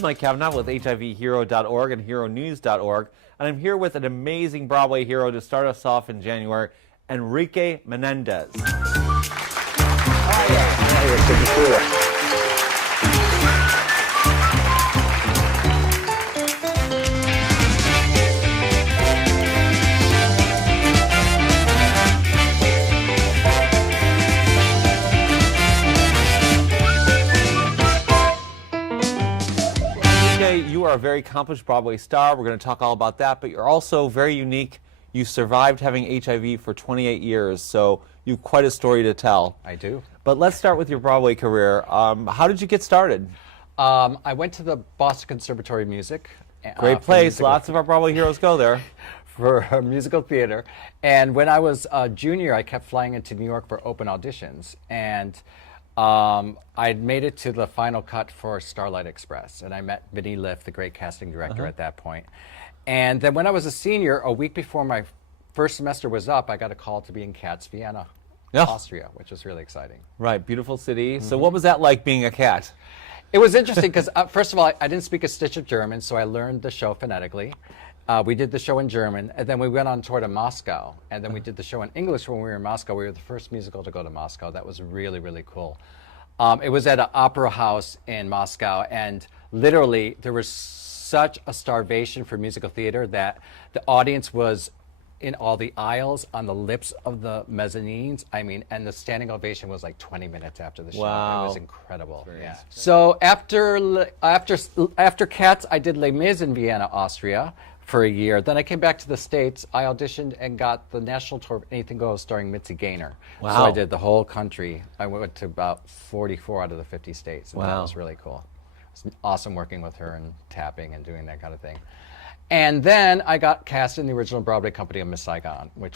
is Mike Kavanaugh with HIVhero.org and HeroNews.org, and I'm here with an amazing Broadway hero to start us off in January, Enrique Menendez. Oh, yeah. Good to see you. You are a very accomplished Broadway star. We're going to talk all about that, but you're also very unique. You survived having HIV for 28 years, so you have quite a story to tell. I do. But let's start with your Broadway career. How did you get started? I went to the Boston Conservatory of Music. Great place. Lots of our Broadway heroes go there. For musical theater. And when I was a junior, I kept flying into New York for open auditions. And I'd made it to the final cut for Starlight Express, and I met Vinnie Liff, the great casting director at that point. And then when I was a senior, a week before my first semester was up, I got a call to be in Cats, Vienna, Austria, which was really exciting. Right, beautiful city. So what was that like being a cat? It was interesting because, first of all, I didn't speak a stitch of German, so I learned the show phonetically. We did the show in German, and then we went on tour to Moscow, and then we did the show in English when we were in Moscow. We were the first musical to go to Moscow. That was really, really cool. It was at an opera house in Moscow, and literally there was such a starvation for musical theater that the audience was in all the aisles, on the lips of the mezzanines. I mean, and the standing ovation was like 20 minutes after the show. Wow. It was incredible. Yeah. So after Cats, I did Les Mis in Vienna, Austria, for a year. Then I came back to the States. I auditioned and got the national tour of Anything Goes starring Mitzi Gaynor. Wow. So I did the whole country. I went to about 44 out of the 50 states. And wow. That was really cool. It was awesome working with her and tapping and doing that kind of thing. And then I got cast in the original Broadway company of Miss Saigon, which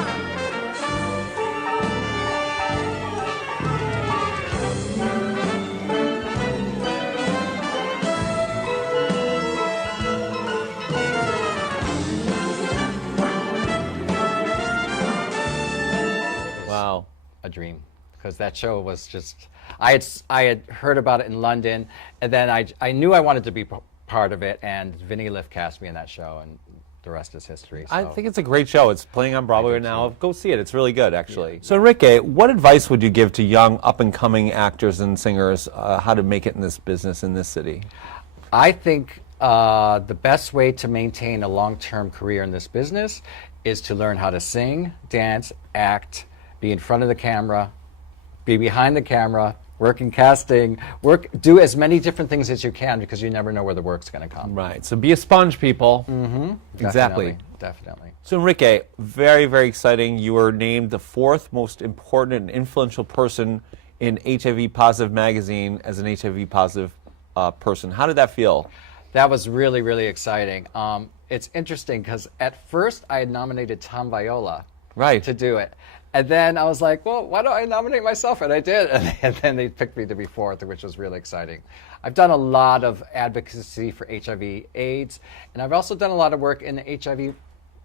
Wow. a dream, because that show was just, I had heard about it in London, and then I knew I wanted to be part of it, and Vinnie Liff cast me in that show, and the rest is history. So. I think it's a great show. It's playing on Broadway right now. Go see it. It's really good, actually. Yeah. So, Enrique, what advice would you give to young, up-and-coming actors and singers how to make it in this business in this city? I think the best way to maintain a long-term career in this business is to learn how to sing, dance, act, be in front of the camera, be behind the camera, work in casting, do as many different things as you can, because you never know where the work's going to come. Right. So be a sponge, people. Mm-hmm. Exactly. Definitely. So Enrique, very, very exciting. You were named the 4th most important and influential person in HIV Positive magazine as an HIV positive person. How did that feel? That was really, really exciting. It's interesting because at first I had nominated Tom Viola to do it. And then I was like, well, why don't I nominate myself? And I did. And then they picked me to be 4th, which was really exciting. I've done a lot of advocacy for HIV/AIDS, and I've also done a lot of work in the HIV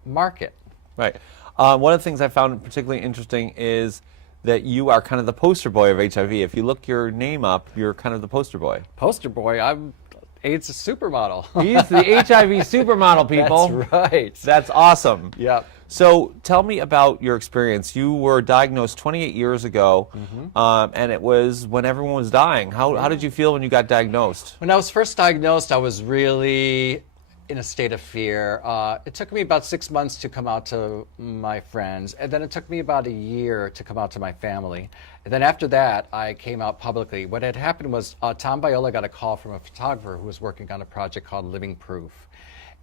market. Right. One of the things I found particularly interesting is that you are kind of the poster boy of HIV. If you look your name up, you're kind of the poster boy. Poster boy? I'm AIDS supermodel. He's the HIV supermodel, people. That's right. That's awesome. Yep. So tell me about your experience. You were diagnosed 28 years ago, and it was when everyone was dying. How did you feel when you got diagnosed? When I was first diagnosed, I was really in a state of fear. It took me about 6 months to come out to my friends, and then it took me about a year to come out to my family. And then after that, I came out publicly. What had happened was Tom Viola got a call from a photographer who was working on a project called Living Proof.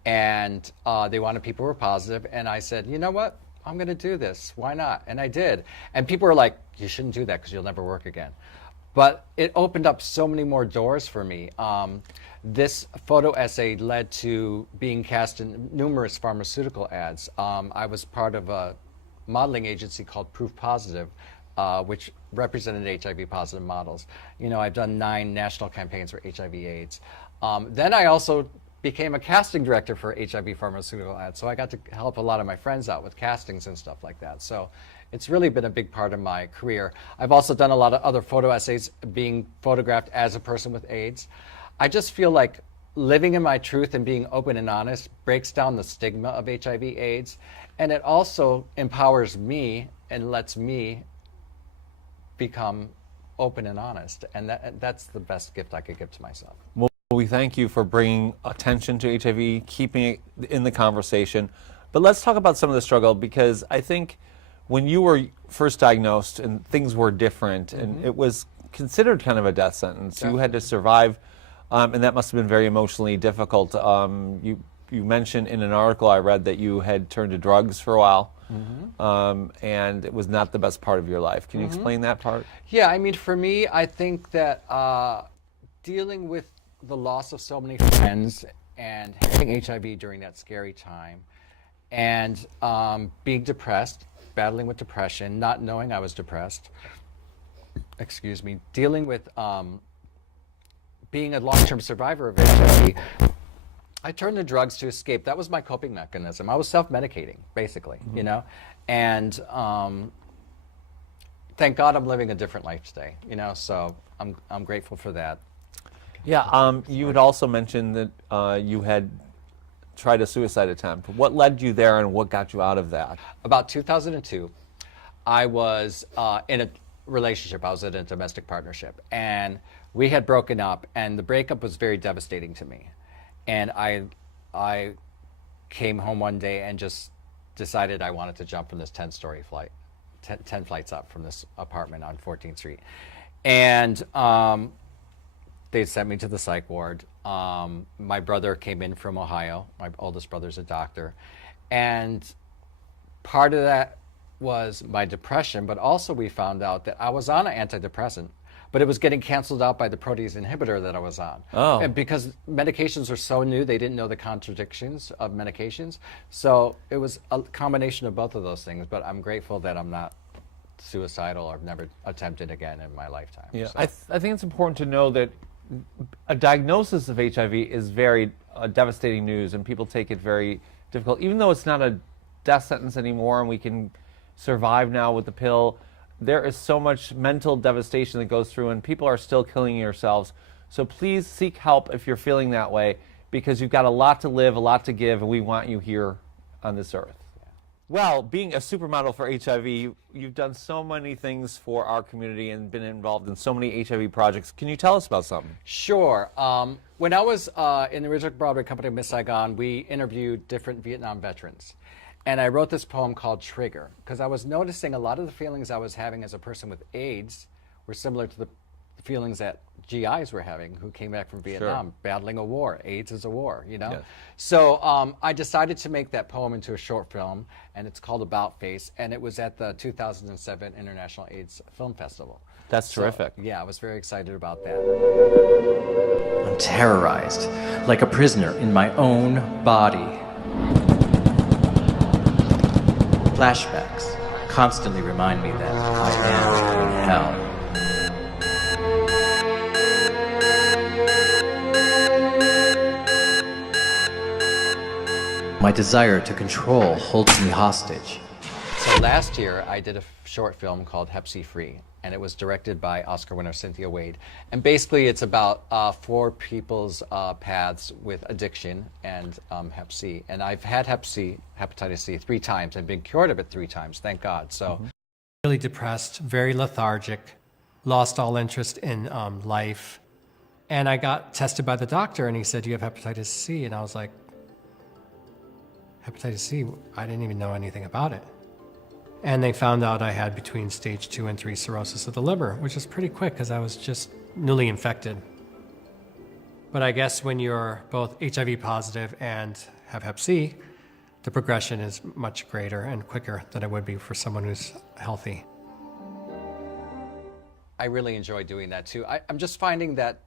And they wanted people who were positive, and I said, you know what? I'm going to do this. Why not? And I did. And people were like, you shouldn't do that because you'll never work again. But it opened up so many more doors for me. This photo essay led to being cast in numerous pharmaceutical ads. I was part of a modeling agency called Proof Positive, which represented HIV positive models. You know, I've done 9 national campaigns for HIV/AIDS. Then I also became a casting director for HIV pharmaceutical ads, so I got to help a lot of my friends out with castings and stuff like that. So it's really been a big part of my career. I've also done a lot of other photo essays, being photographed as a person with AIDS. I just feel like living in my truth and being open and honest breaks down the stigma of HIV/AIDS, and it also empowers me and lets me become open and honest, and that's the best gift I could give to myself. Well, we thank you for bringing attention to HIV, keeping it in the conversation. But let's talk about some of the struggle, because I think when you were first diagnosed and things were different, and it was considered kind of a death sentence, you had to survive, and that must have been very emotionally difficult. You mentioned in an article I read that you had turned to drugs for a while, and it was not the best part of your life. Can you explain that part? Yeah, I mean, for me, I think that dealing with the loss of so many friends and having HIV during that scary time, and being depressed, battling with depression, not knowing I was depressed, excuse me, dealing with being a long-term survivor of HIV, I turned to drugs to escape. That was my coping mechanism. I was self-medicating, basically, you know? And thank God I'm living a different life today, you know? So I'm grateful for that. Yeah, you had also mentioned that you had tried a suicide attempt. What led you there, and what got you out of that? About 2002, I was in a relationship. I was in a domestic partnership, and we had broken up, and the breakup was very devastating to me. And I came home one day and just decided I wanted to jump from this 10-story flight, 10 flights up from this apartment on 14th Street. And they sent me to the psych ward. My brother came in from Ohio. My oldest brother's a doctor. And part of that was my depression, but also we found out that I was on an antidepressant, but it was getting canceled out by the protease inhibitor that I was on. Oh. And because medications are so new, they didn't know the contradictions of medications. So it was a combination of both of those things, but I'm grateful that I'm not suicidal or I've never attempted again in my lifetime. Yeah, So. I think it's important to know that a diagnosis of HIV is very devastating news, and people take it very difficult. Even though it's not a death sentence anymore and we can survive now with the pill, there is so much mental devastation that goes through, and people are still killing yourselves. So please seek help if you're feeling that way, because you've got a lot to live, a lot to give, and we want you here on this earth. Well, being a supermodel for HIV, you've done so many things for our community and been involved in so many HIV projects. Can you tell us about something? Sure. When I was in the original Broadway company, Miss Saigon, we interviewed different Vietnam veterans. And I wrote this poem called Trigger, because I was noticing a lot of the feelings I was having as a person with AIDS were similar to the feelings that GIs were having who came back from Vietnam, battling a war. AIDS is a war, you know? Yes. So I decided to make that poem into a short film, and it's called About Face, and it was at the 2007 International AIDS Film Festival. That's terrific. Yeah, I was very excited about that. I'm terrorized, like a prisoner in my own body. Flashbacks constantly remind me that I am in hell. My desire to control holds me hostage. So last year, I did a short film called Hep C Free, and it was directed by Oscar winner Cynthia Wade. And basically, it's about 4 people's paths with addiction and Hep C. And I've had Hep C, hepatitis C, 3 times. I've been cured of it 3 times, thank God. So, Really depressed, very lethargic, lost all interest in life. And I got tested by the doctor, and he said, "You have hepatitis C." And I was like, hepatitis C? I didn't even know anything about it. And they found out I had between stage 2 and 3 cirrhosis of the liver, which is pretty quick because I was just newly infected. But I guess when you're both HIV positive and have Hep C, the progression is much greater and quicker than it would be for someone who's healthy. I really enjoy doing that too. I'm just finding that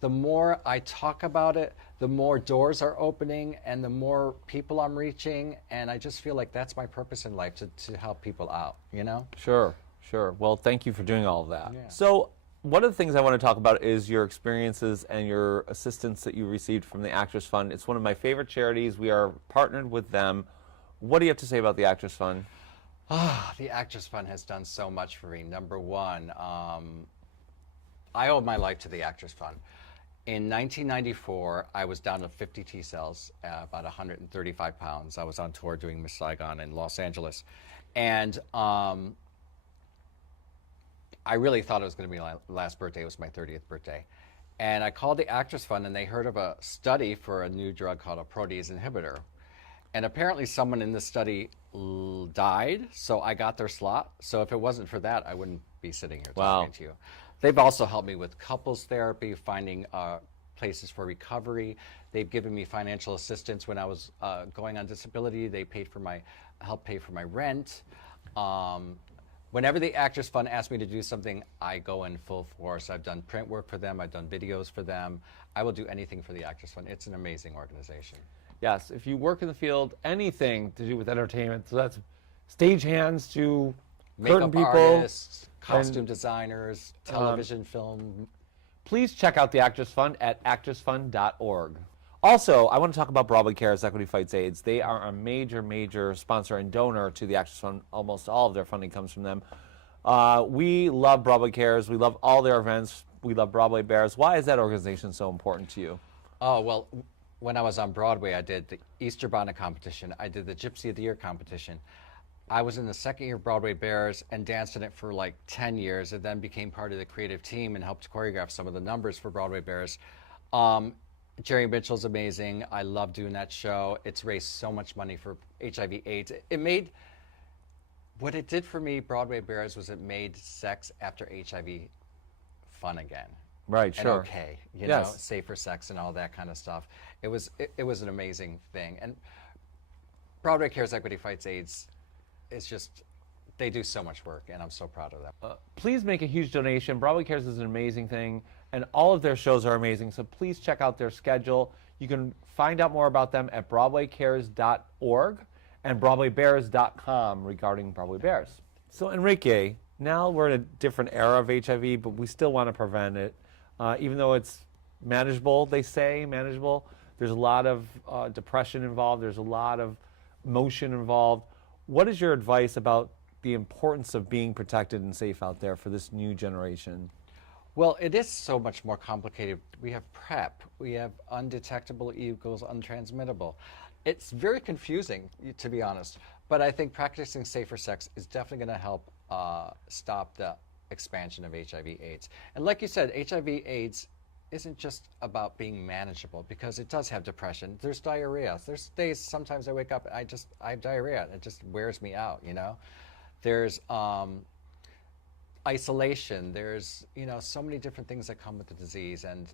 the more I talk about it, the more doors are opening and the more people I'm reaching. And I just feel like that's my purpose in life, to help people out, you know? Sure, sure. Well, thank you for doing all of that. Yeah. So one of the things I want to talk about is your experiences and your assistance that you received from the Actors Fund. It's one of my favorite charities. We are partnered with them. What do you have to say about the Actors Fund? The Actors Fund has done so much for me. Number one, I owe my life to the Actors Fund. In 1994, I was down to 50 T cells, about 135 pounds. I was on tour doing Miss Saigon in Los Angeles. And I really thought it was going to be my last birthday. It was my 30th birthday. And I called the Actors Fund, and they heard of a study for a new drug called a protease inhibitor. And apparently someone in this study died, so I got their slot. So if it wasn't for that, I wouldn't be sitting here talking to you. They've also helped me with couples therapy, finding places for recovery. They've given me financial assistance when I was going on disability. They helped pay for my rent. Whenever the Actors Fund asks me to do something, I go in full force. I've done print work for them. I've done videos for them. I will do anything for the Actors Fund. It's an amazing organization. Yes, if you work in the field, anything to do with entertainment, so that's stagehands to curtain Makeup people, artists, costume designers, television, film. please check out the Actors Fund at actorsfund.org. Also, I want to talk about Broadway Cares Equity Fights AIDS. They are a major sponsor and donor to the Actors Fund. Almost all of their funding comes from them. We love Broadway Cares. We love all their events. We love Broadway Bears. Why is that organization so important to you? Oh, well, when I was on Broadway, I did the Easter Bonnet competition. I did the Gypsy of the Year competition. I was in the second year of Broadway Bears and danced in it for like 10 years, and then became part of the creative team and helped choreograph some of the numbers for Broadway Bears. Jerry Mitchell's amazing. I love doing that show. It's raised so much money for HIV/AIDS. What it did for me, Broadway Bears, was it made sex after HIV fun again. Right, And sure. okay, you Yes. know, safer sex and all that kind of stuff. It was an amazing thing. And Broadway Cares Equity Fights AIDS is just, they do so much work, and I'm so proud of them. Please make a huge donation. Broadway Cares is an amazing thing, and all of their shows are amazing, so please check out their schedule. You can find out more about them at BroadwayCares.org and BroadwayBears.com regarding Broadway Bears. So Enrique, now we're in a different era of HIV, but we still want to prevent it. Even though it's manageable, they say, manageable, there's a lot of depression involved, there's a lot of emotion involved. What is your advice about the importance of being protected and safe out there for this new generation? Well, it is so much more complicated. We have PrEP. We have undetectable equals untransmittable. It's very confusing, to be honest. But I think practicing safer sex is definitely going to help stop the expansion of HIV/AIDS. And like you said, HIV/AIDS isn't just about being manageable, because it does have depression. There's diarrhea. There's days sometimes I wake up and I have diarrhea. It just wears me out, you know. There's isolation. There's, you know, so many different things that come with the disease. And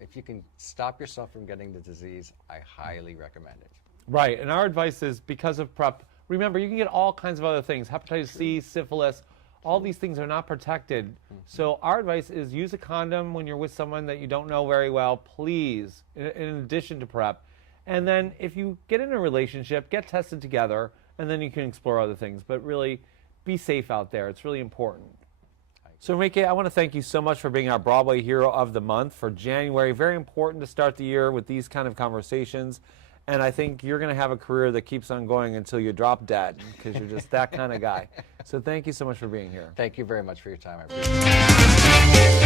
if you can stop yourself from getting the disease, I highly recommend it. Right, and our advice is, because of PrEP, remember, you can get all kinds of other things, hepatitis C, syphilis, all these things are not protected. So our advice is use a condom when you're with someone that you don't know very well, please, in addition to PrEP. And then if you get in a relationship, get tested together, and then you can explore other things. But really, be safe out there. It's really important. So Enrique, I want to thank you so much for being our Broadway Hero of the Month for January. Very important to start the year with these kind of conversations. And I think you're going to have a career that keeps on going until you drop dead, because you're just that kind of guy. So thank you so much for being here. Thank you very much for your time. I appreciate it.